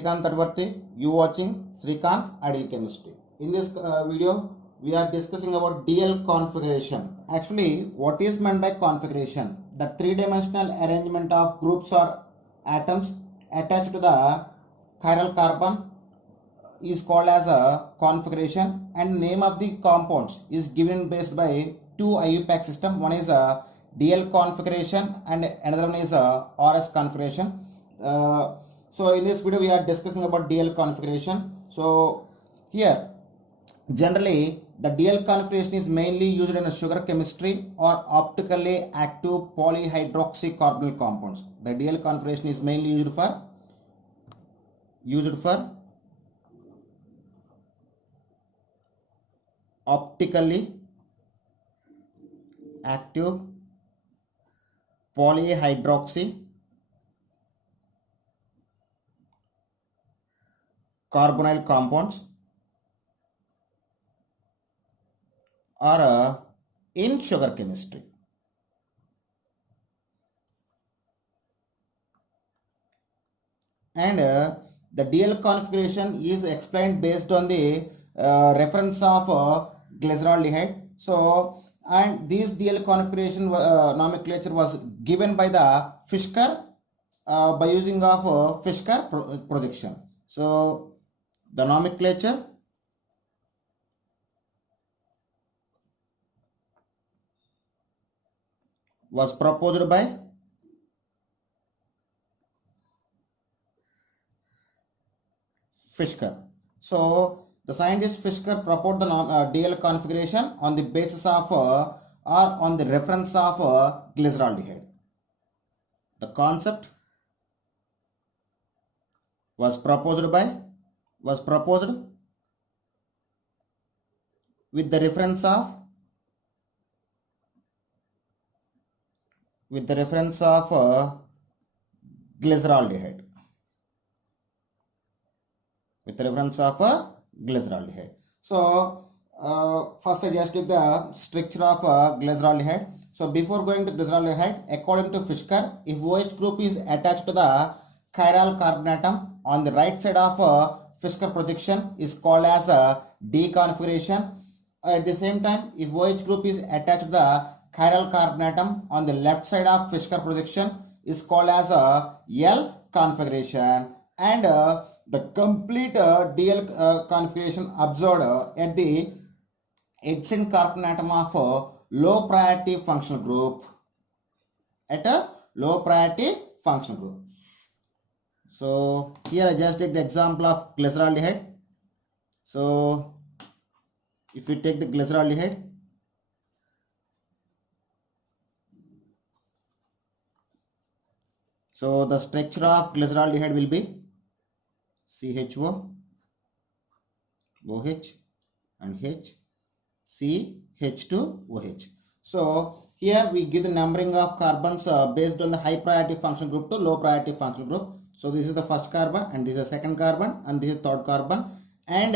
Srikanth Tadvarti. You watching Srikanth Ideal Chemistry. In this video, we are discussing about DL configuration. Actually, what is meant by configuration? The three-dimensional arrangement of groups or atoms attached to the chiral carbon is called as a configuration, and name of the compounds is given based by two IUPAC system. One is a DL configuration and another one is a RS configuration. So in this video we are discussing about DL configuration. So here generally the DL configuration is mainly used in a sugar chemistry or optically active polyhydroxycarbonyl compounds. The DL configuration is mainly used for optically active polyhydroxy carbonyl compounds are in sugar chemistry. And the DL configuration is explained based on the reference of glyceraldehyde. So, and this DL configuration nomenclature was given by the Fischker by using of Fischker projection. So, the nomenclature was proposed by Fischker. So, the scientist Fischker proposed the DL configuration on the basis of or on the reference of glyceraldehyde. The concept was proposed with the reference of glyceraldehyde. So first I just take the structure of glyceraldehyde. So before going to glyceraldehyde, according to Fischker, if OH group is attached to the chiral carbon atom on the right side of Fischker projection is called as a D configuration. At the same time, if OH group is attached to the chiral carbon atom on the left side of Fischker projection is called as a L configuration. And the complete DL configuration observed at the adjacent carbon atom of low priority functional group So here I just take the example of glyceraldehyde. So if you take the glyceraldehyde, so the structure of glyceraldehyde will be CHO, OH and H, CH2OH. So here we give the numbering of carbons based on the high priority functional group to low priority functional group. So this is the first carbon and this is the second carbon and this is third carbon, and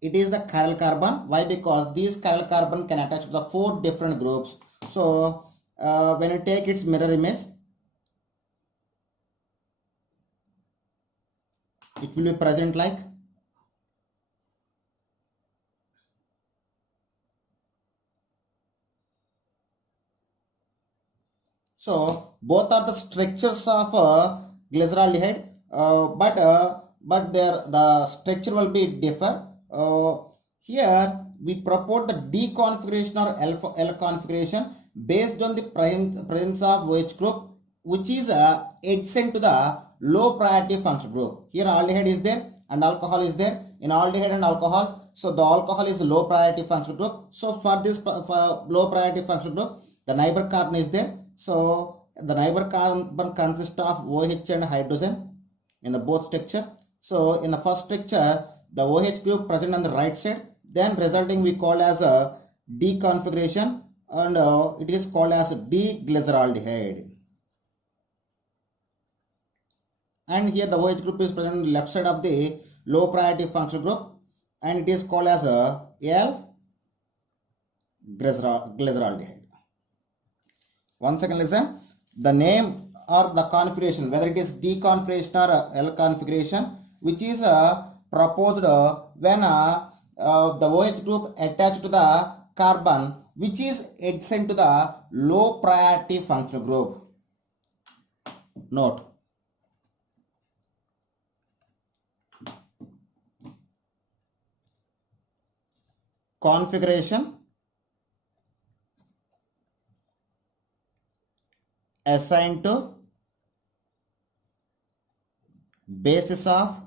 it is the chiral carbon. Why? Because these chiral carbon can attach to the 4 different groups. So when you take its mirror image, it will be present like so. Both are the structures of glyceraldehyde, but the structure will be differ. Here we propose the D configuration or L configuration based on the presence of OH group, which is adjacent to the low priority functional group. Here aldehyde is there and alcohol is there. In aldehyde and alcohol, so the alcohol is low priority functional group. So for this for low priority functional group, the neighbor carbon is there. So the neighbor carbon consists of OH and hydrogen in the both structure. So in the first structure, the OH group present on the right side, then resulting we call as a D configuration, and it is called as D-glyceraldehyde. And here the OH group is present on the left side of the low priority functional group, and it is called as a L-glyceraldehyde. Once again listen, the name or the configuration, whether it is D configuration or L configuration, which is proposed when the OH group attached to the carbon which is adjacent to the low priority functional group. Note. Configuration assigned to basis of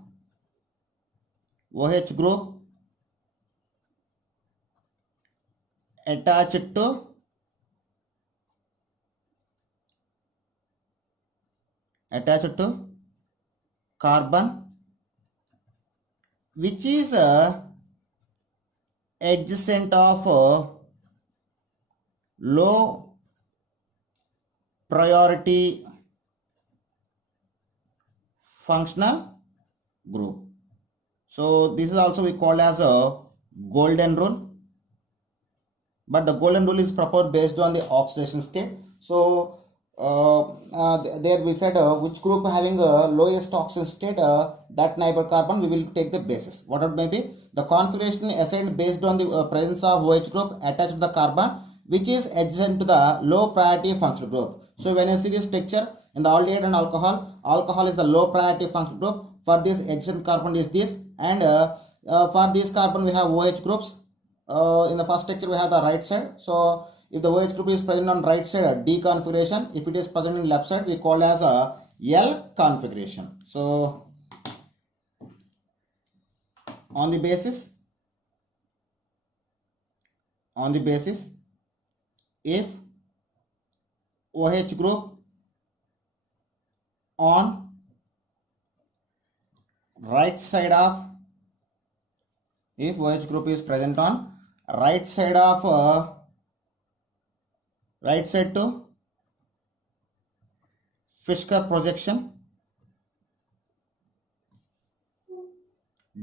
OH group attached to carbon which is adjacent of low priority functional group. So this is also we call as a golden rule, but the golden rule is proposed based on the oxidation state. So there we said which group having a lowest oxidation state, that neighbor carbon we will take the basis. What it may be, the configuration assigned based on the presence of OH group attached to the carbon which is adjacent to the low priority functional group. So when you see this picture, in the aldehyde and alcohol is the low priority functional group. For this adjacent carbon is this, and for this carbon we have OH groups. In the first structure we have the right side. So if the OH group is present on right side, D configuration. If it is present in left side, we call as a L configuration. So on the basis if OH group on right side of, if OH group is present on right side of right side to Fisker projection,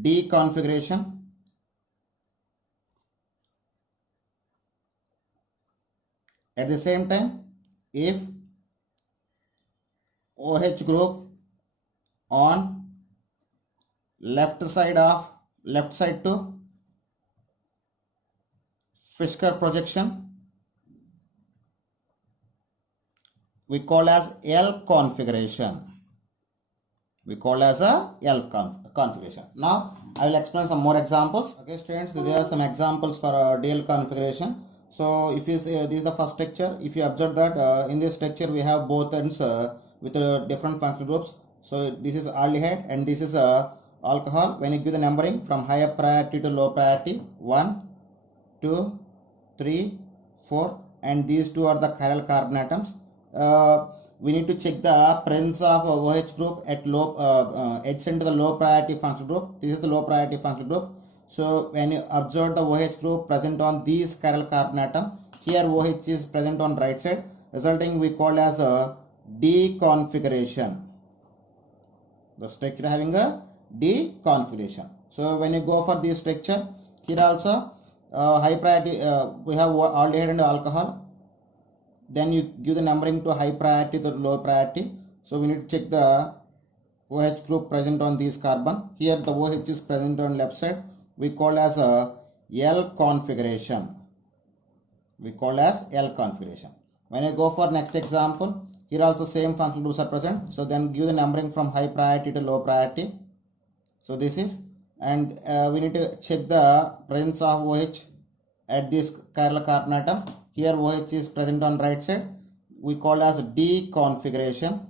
D configuration. At the same time, if OH group on left side to Fisker projection, we call as L configuration. Configuration. Now I will explain some more examples. Okay, students, there are some examples for DL configuration. So if you see, this is the first structure. If you observe that in this structure we have both ends with different functional groups. So this is aldehyde and this is alcohol. When you give the numbering from higher priority to low priority, 1, 2, 3, 4, and these two are the chiral carbon atoms. We need to check the presence of OH group at adjacent to the low priority functional group. This is the low priority functional group. So when you observe the OH group present on these chiral carbon atom, here OH is present on right side, resulting we call as a D configuration. The structure having a D configuration. So when you go for this structure, here also high priority we have aldehyde and alcohol. Then you give the numbering to high priority to low priority. So we need to check the OH group present on this carbon. Here the OH is present on left side. We call as a L configuration. When I go for next example, here also same functional groups are present. So then give the numbering from high priority to low priority. So this is, and we need to check the presence of OH at this chiral carbon atom. Here OH is present on right side. We call as D configuration.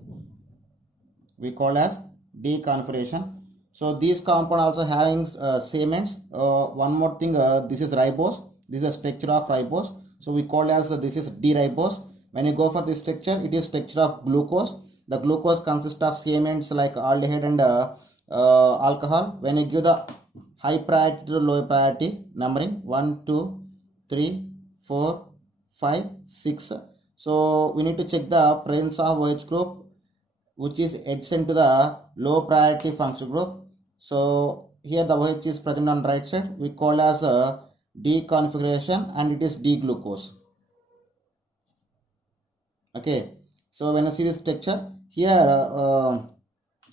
So these compound also having same ends. One more thing, this is ribose. This is a structure of ribose. So we call as this is D ribose. When you go for this structure, it is structure of glucose. The glucose consists of same ends like aldehyde and alcohol. When you give the high priority to low priority numbering 1, 2, 3, 4, 5, 6. So we need to check the presence of OH group which is adjacent to the low priority functional group. So here the OH is present on right side. We call as a D configuration and it is D glucose. Okay. So when you see this structure here,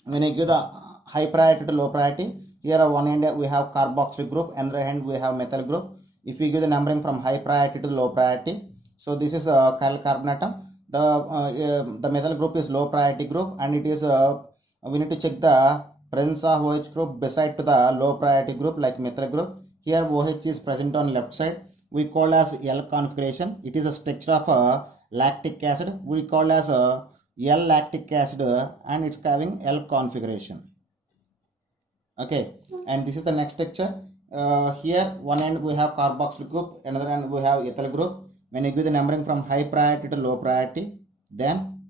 when you give the high priority to low priority. Here on one end we have carboxylic group, another hand we have methyl group. If we give the numbering from high priority to low priority, so this is a chiral carbon atom. The methyl group is low priority group, and it is we need to check the presence of OH group beside to the low priority group like methyl group. Here OH is present on left side. We call as L configuration. It is a structure of lactic acid. We call as L lactic acid, and it's having L configuration. Okay, and this is the next structure. Here one end we have carboxylic group, another end we have ethyl group. When you give the numbering from high priority to low priority, then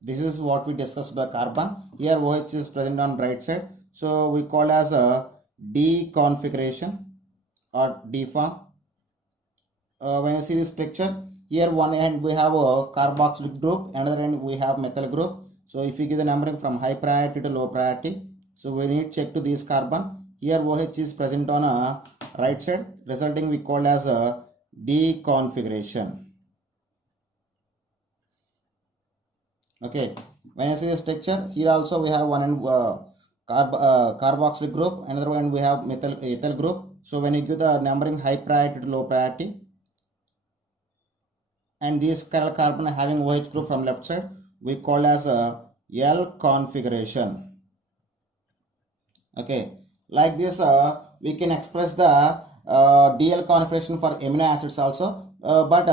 this is what we discussed the carbon. Here OH is present on right side, so we call as a D configuration or D form. When you see this structure, here one end we have a carboxylic group, another end we have methyl group. So if we give the numbering from high priority to low priority, so we need to check to this carbon. Here OH is present on a right side, resulting we call as a D configuration. Okay, when you see the structure, here also we have one end carboxylic group, another one we have ethyl group. So when you give the numbering high priority to low priority, and this chiral carbon having OH group from left side, we call as a L configuration. Okay, like this we can express the DL configuration for amino acids also, but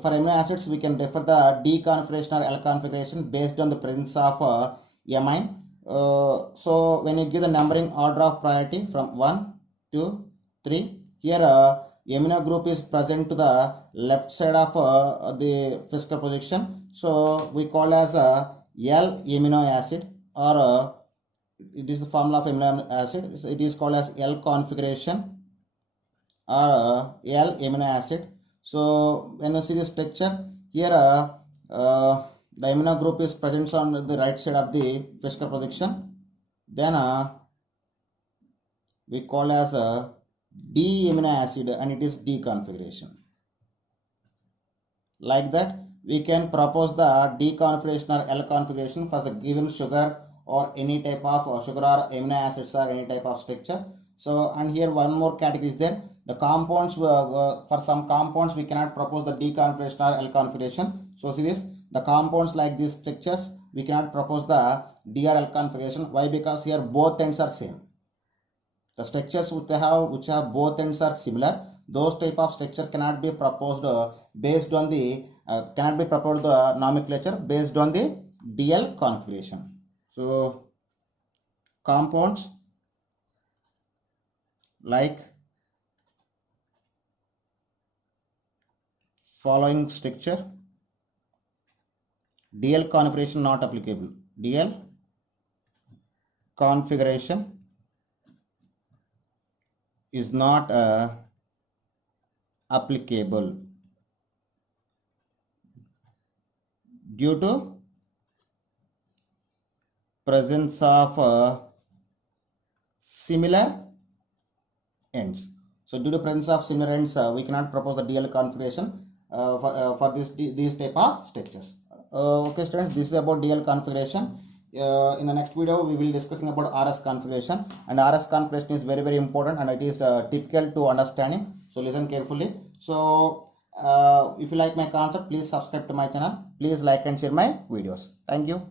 for amino acids we can refer the D configuration or L configuration based on the presence of amine. So when you give the numbering order of priority from 1, 2, 3, here amino group is present to the left side of the physical position, so we call as L amino acid, or it is the formula of amino acid. It is called as L configuration or L amino acid. So when you see the structure, here the amino group is present on the right side of the physical projection, then we call as D amino acid, and it is D configuration. Like that we can propose the D configuration or L configuration for the given sugar or any type of sugar or amino acids or any type of structure. So, and here one more category is there. The compounds, for some compounds we cannot propose the D configuration or L configuration. So see this, the compounds like these structures we cannot propose the D or L configuration. Why? Because here both ends are same. The structures which have both ends are similar, those type of structure cannot be proposed based on the cannot be proposed the nomenclature based on the DL configuration. So compounds like following structure, DL configuration not applicable. DL configuration is not applicable due to presence of similar ends. So due to presence of similar ends, we cannot propose the DL configuration for these type of structures. Okay students, this is about DL configuration. In the next video we will be discussing about RS configuration, and RS configuration is very important, and it is typical to understanding, so listen carefully. So if you like my concept, please subscribe to my channel, please like and share my videos. Thank you.